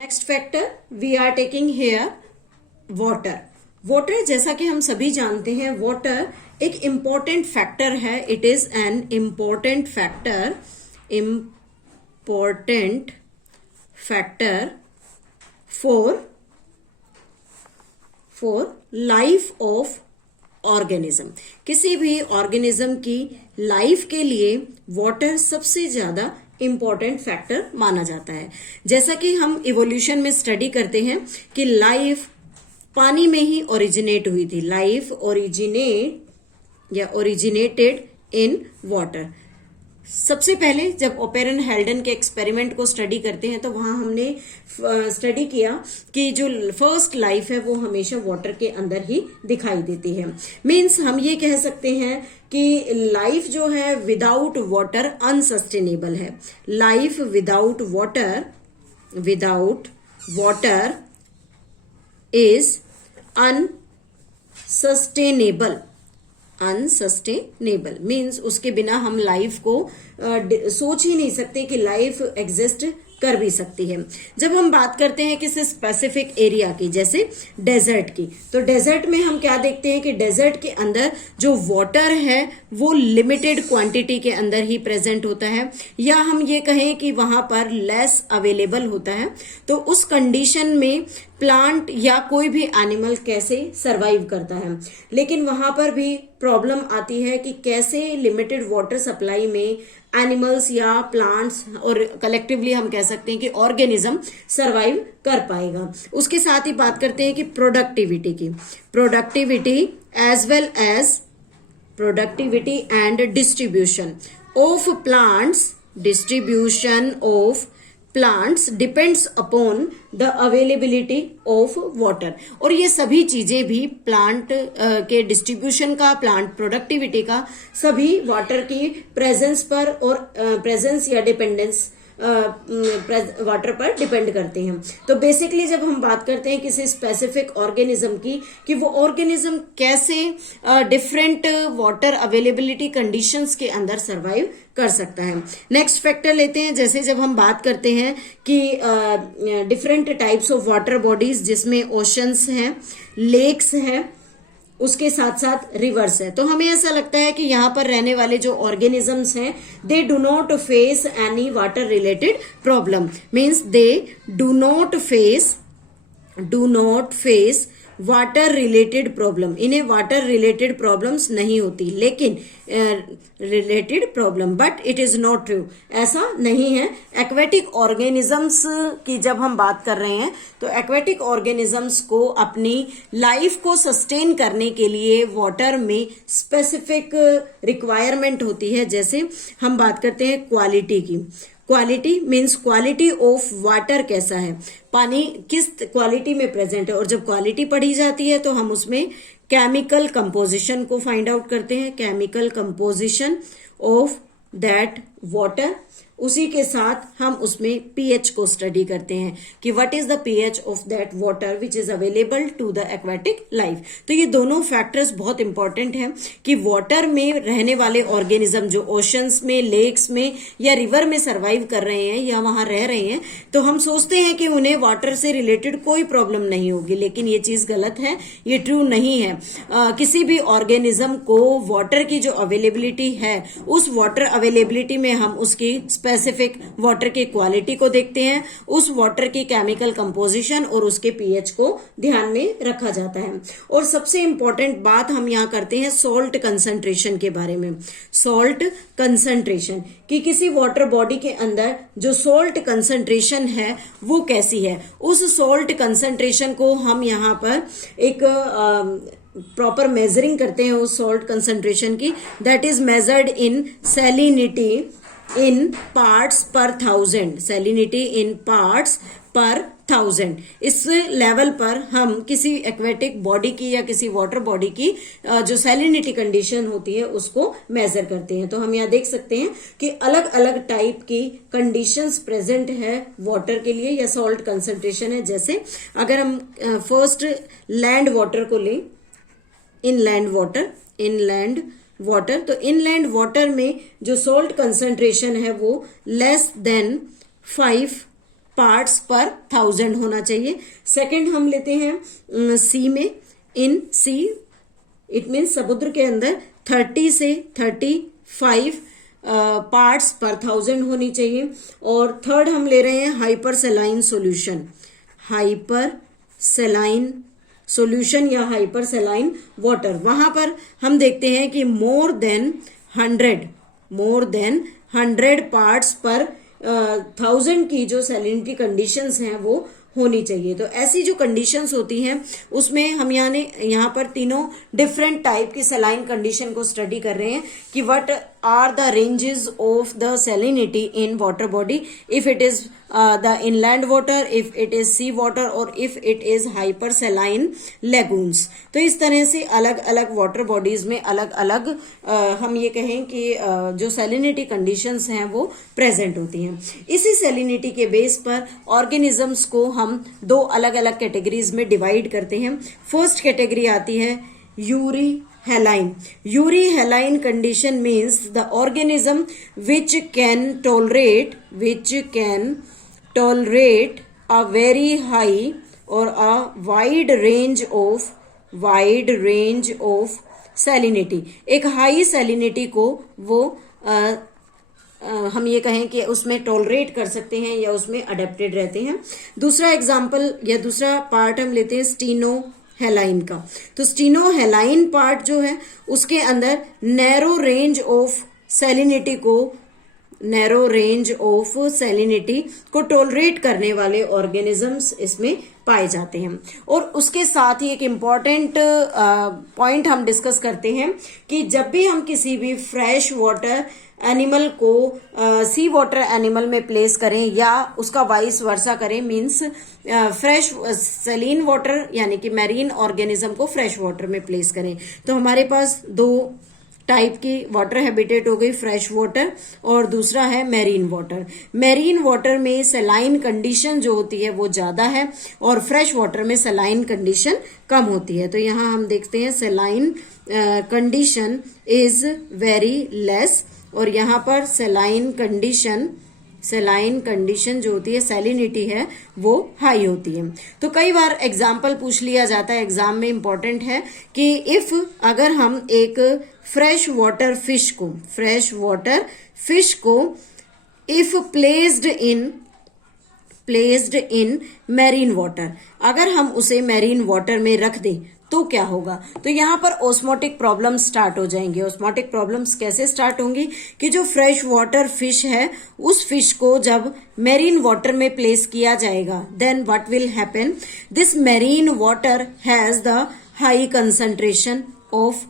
Next factor we are taking here water. Water जैसा कि हम सभी जानते हैं वाटर एक इम्पॉर्टेंट फैक्टर है। It is an important factor for life of organism. किसी भी ऑर्गेनिज्म की लाइफ के लिए वाटर सबसे ज्यादा इंपॉर्टेंट फैक्टर माना जाता है। जैसा कि हम इवोल्यूशन में स्टडी करते हैं कि लाइफ पानी में ही ओरिजिनेट हुई थी। Life originated in water. सबसे पहले जब ओपेरन हेल्डन के एक्सपेरिमेंट को स्टडी करते हैं तो वहां हमने स्टडी किया कि जो फर्स्ट लाइफ है वो हमेशा वाटर के अंदर ही दिखाई देती है। मीन्स हम ये कह सकते हैं कि लाइफ जो है विदाउट वाटर अनसस्टेनेबल है। Life without water is unsustainable means उसके बिना हम लाइफ को सोच ही नहीं सकते कि लाइफ एग्जिस्ट कर भी सकती है। जब हम बात करते हैं किसी स्पेसिफिक एरिया की, जैसे डेजर्ट की, तो डेजर्ट में हम क्या देखते हैं कि डेजर्ट के अंदर जो वाटर है वो लिमिटेड क्वांटिटी के अंदर ही प्रेजेंट होता है, या हम ये कहें कि वहां पर लेस अवेलेबल होता है। तो उस कंडीशन में प्लांट या कोई भी एनिमल कैसे सरवाइव करता है। लेकिन वहां पर भी प्रॉब्लम आती है कि कैसे लिमिटेड वाटर सप्लाई में एनिमल्स या प्लांट्स और कलेक्टिवली हम कह सकते हैं कि ऑर्गेनिज्म सरवाइव कर पाएगा। उसके साथ ही बात करते हैं कि प्रोडक्टिविटी की। Productivity and distribution of plants depends upon the availability of water. और ये सभी चीजें भी प्लांट के डिस्ट्रीब्यूशन का, प्लांट प्रोडक्टिविटी का, सभी वाटर की प्रेजेंस पर और प्रेजेंस या डिपेंडेंस वाटर पर डिपेंड करते हैं। तो बेसिकली जब हम बात करते हैं किसी स्पेसिफिक ऑर्गेनिज्म की कि वो ऑर्गेनिज्म कैसे डिफरेंट वाटर अवेलेबिलिटी कंडीशंस के अंदर सरवाइव कर सकता है। नेक्स्ट फैक्टर लेते हैं, जैसे जब हम बात करते हैं कि different types of water bodies, जिसमें ओशंस हैं, लेक्स हैं, उसके साथ साथ रिवर्स है। तो हमें ऐसा लगता है कि यहाँ पर रहने वाले जो ऑर्गेनिजम्स हैं they do not face any water related problem. Means they do not face water related problem. इन्हें वाटर रिलेटेड प्रॉब्लम्स नहीं होती, लेकिन related problem, but it is not true. ऐसा नहीं है। एक्वेटिक ऑर्गेनिजम्स की जब हम बात कर रहे हैं तो एक्वेटिक ऑर्गेनिजम्स को अपनी लाइफ को सस्टेन करने के लिए वाटर में स्पेसिफिक रिक्वायरमेंट होती है। जैसे हम बात करते हैं क्वालिटी की। Quality means quality of water कैसा है, पानी किस क्वालिटी में प्रेजेंट है। और जब क्वालिटी पढ़ी जाती है तो हम उसमें केमिकल कंपोजिशन को फाइंड आउट करते हैं। Chemical composition of that water. उसी के साथ हम उसमें पीएच को स्टडी करते हैं कि what is the pH of that water which is available to the aquatic life. तो ये दोनों फैक्टर्स बहुत इंपॉर्टेंट हैं कि वाटर में रहने वाले ऑर्गेनिज्म जो ओशंस में, लेक्स में या रिवर में सरवाइव कर रहे हैं या वहां रह रहे हैं, तो हम सोचते हैं कि उन्हें वाटर से रिलेटेड कोई प्रॉब्लम नहीं होगी, लेकिन ये चीज गलत है, ये ट्रू नहीं है। किसी भी ऑर्गेनिज्म को वाटर की जो अवेलेबिलिटी है, उस वाटर अवेलेबिलिटी में हम उसकी स्पेसिफिक वाटर की क्वालिटी को देखते हैं, उस वाटर की केमिकल कंपोजिशन और उसके पीएच को ध्यान में रखा जाता है। और सबसे इंपॉर्टेंट बात हम यहाँ करते हैं सॉल्ट कंसंट्रेशन के बारे में। सॉल्ट कंसंट्रेशन कि किसी वाटर बॉडी के अंदर जो सॉल्ट कंसंट्रेशन है वो कैसी है। उस सॉल्ट कंसंट्रेशन को हम यहाँ पर एक प्रॉपर मेजरिंग करते हैं उस सॉल्ट कंसंट्रेशन की। That is measured in salinity in parts पर थाउजेंड। सैलिनिटी इन पार्ट्स पर थाउजेंड। इस लेवल पर हम किसी एक्वेटिक बॉडी की या किसी वाटर बॉडी की जो सैलिनिटी कंडीशन होती है उसको मेजर करते हैं। तो हम यहाँ देख सकते हैं कि अलग अलग टाइप की कंडीशंस प्रेजेंट है वाटर के लिए या सॉल्ट कंसंट्रेशन है। जैसे अगर हम फर्स्ट लैंड वाटर को लें, इनलैंड वाटर, तो इनलैंड वाटर में जो सॉल्ट कंसंट्रेशन है वो लेस देन 5 पार्ट्स पर 1000 होना चाहिए। सेकंड हम लेते हैं सी में, इन सी इट मीन्स समुद्र के अंदर 30 से 35 पार्ट्स पर 1000 होनी चाहिए। और थर्ड हम ले रहे हैं हाइपर सेलाइन सॉल्यूशन, हाइपर सेलाइन सॉल्यूशन या हाइपर सेलाइन वाटर। वहां पर हम देखते हैं कि मोर देन 100 पार्ट्स पर 1000 की जो सैलिनिटी कंडीशंस हैं वो होनी चाहिए। तो ऐसी जो कंडीशंस होती हैं उसमें हम यहाँ पर तीनों डिफरेंट टाइप की सलाइन कंडीशन को स्टडी कर रहे हैं कि what are the ranges of the salinity in water body, if it is the inland water, if it is sea water और if it is hyper saline lagoons. तो इस तरह से अलग अलग वाटर बॉडीज में अलग अलग हम ये कहें कि जो सैलिनिटी कंडीशंस हैं वो प्रेजेंट होती हैं। इसी सैलिनिटी के बेस पर ऑर्गेनिजम्स को हम दो अलग अलग कैटेगरीज में डिवाइड करते हैं। फर्स्ट कैटेगरी आती है Yuri हेलाइन। Yuri हेलाइन condition means the organism which can tolerate a very high or a wide range of salinity। एक हाई सैलिनिटी को वो हम ये कहें कि उसमें टॉलरेट कर सकते हैं या उसमें अडेप्टेड रहते हैं। दूसरा एग्जाम्पल या दूसरा पार्ट हम लेते हैं स्टीनो हेलाइन का। तो स्टीनो हेलाइन पार्ट जो है उसके अंदर नैरो रेंज ऑफ सैलिनिटी को टॉलरेट करने वाले ऑर्गेनिजम्स इसमें पाए जाते हैं। और उसके साथ ही एक इम्पॉर्टेंट पॉइंट हम डिस्कस करते हैं कि जब भी हम किसी भी फ्रेश वाटर एनिमल को सी वाटर एनिमल में प्लेस करें या उसका वाइस वर्सा करें, मीन्स फ्रेश सैलिन वाटर यानी कि मैरीन ऑर्गेनिज्म को फ्रेश वाटर में प्लेस करें, तो हमारे पास दो टाइप की वाटर हैबिटेट हो गई, फ्रेश वाटर और दूसरा है मैरीन वाटर। मैरीन वाटर में सलाइन कंडीशन जो होती है वो ज्यादा है और फ्रेश वाटर में सलाइन कंडीशन कम होती है। तो यहाँ हम देखते हैं saline condition is very less और यहाँ पर सलाइन कंडीशन जो होती है सैलिनिटी है वो हाई होती है। तो कई बार एग्जाम्पल पूछ लिया जाता है एग्जाम में, इंपॉर्टेंट है कि इफ अगर हम एक फ्रेश वाटर फिश को if placed in marine water, अगर हम उसे मैरीन वाटर में रख दें तो क्या होगा। तो यहाँ पर ऑस्मोटिक प्रॉब्लम स्टार्ट हो जाएंगे। ऑस्मोटिक प्रॉब्लम्स कैसे स्टार्ट होंगी कि जो फ्रेश वाटर फिश है उस फिश को जब मैरीन वाटर में प्लेस किया जाएगा, then what will happen, this marine water has the high concentration of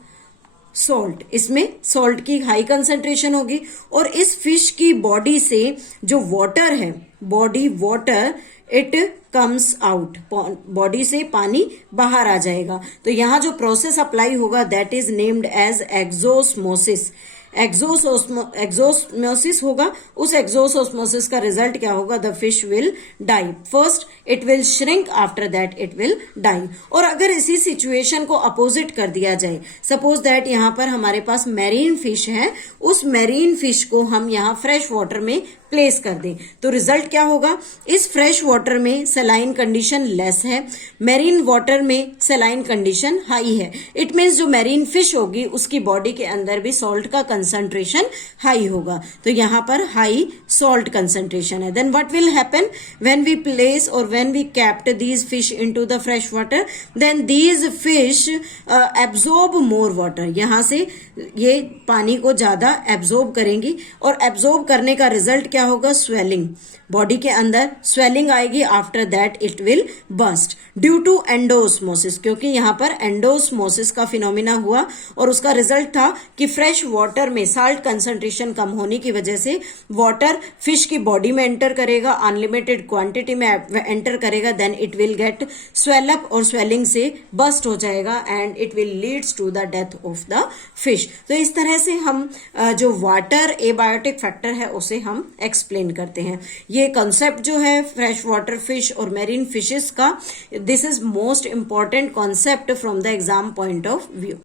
salt. इसमें सॉल्ट की हाई कंसंट्रेशन होगी और इस फिश की बॉडी से जो वाटर है, body water it comes out, body से पानी बाहर आ जाएगा। तो यहाँ जो प्रोसेस अप्लाई होगा that is named as exosmosis. Exosmosis होगा। उस एक्सोस्मोसिस का रिजल्ट क्या होगा, the fish will die. First it will shrink, after that it will die. और अगर इसी सिचुएशन को अपोजिट कर दिया जाए, सपोज दैट यहाँ पर हमारे पास मैरीन फिश है, उस मैरीन फिश को हम यहाँ फ्रेश वाटर में प्लेस कर दें तो रिजल्ट क्या होगा, इस फ्रेश वाटर में सलाइन कंडीशन लेस है, मैरीन वाटर में सलाइन कंडीशन हाई है। इट मीन्स जो मैरीन फिश होगी उसकी बॉडी के अंदर भी सॉल्ट का कंसंट्रेशन हाई होगा। तो यहाँ पर हाई सॉल्ट कंसंट्रेशन है। Then what will happen when we place और when we kept these fish into the fresh water, then these fish absorb more water. यहाँ से ये पानी को ज्यादा एब्जॉर्ब करेंगी और एब्जॉर्ब करने का रिजल्ट क्या होगा, स्वेलिंग। बॉडी के अंदर स्वेलिंग आएगी, after that it will burst due to endosmosis, क्योंकि यहाँ पर एंडोस्मोसिस का फिनोमिना हुआ और उसका रिजल्ट था कि फ्रेश वाटर में साल्ट कंसंट्रेशन कम होने की वजह से वाटर फिश की बॉडी में एंटर करेगा, अनलिमिटेड क्वांटिटी में एंटर करेगा, then it will get swell up और स्वेलिंग से बस्ट हो जाएगा and it will leads to the death of the fish. तो इस तरह से हम जो वाटर एबायोटिक फैक्टर है उसे हम एक्सप्लेन करते हैं। ये कंसेप्ट जो है फ्रेश वाटर फिश और मैरीन फिशेस का, this is most important concept from the exam point of view.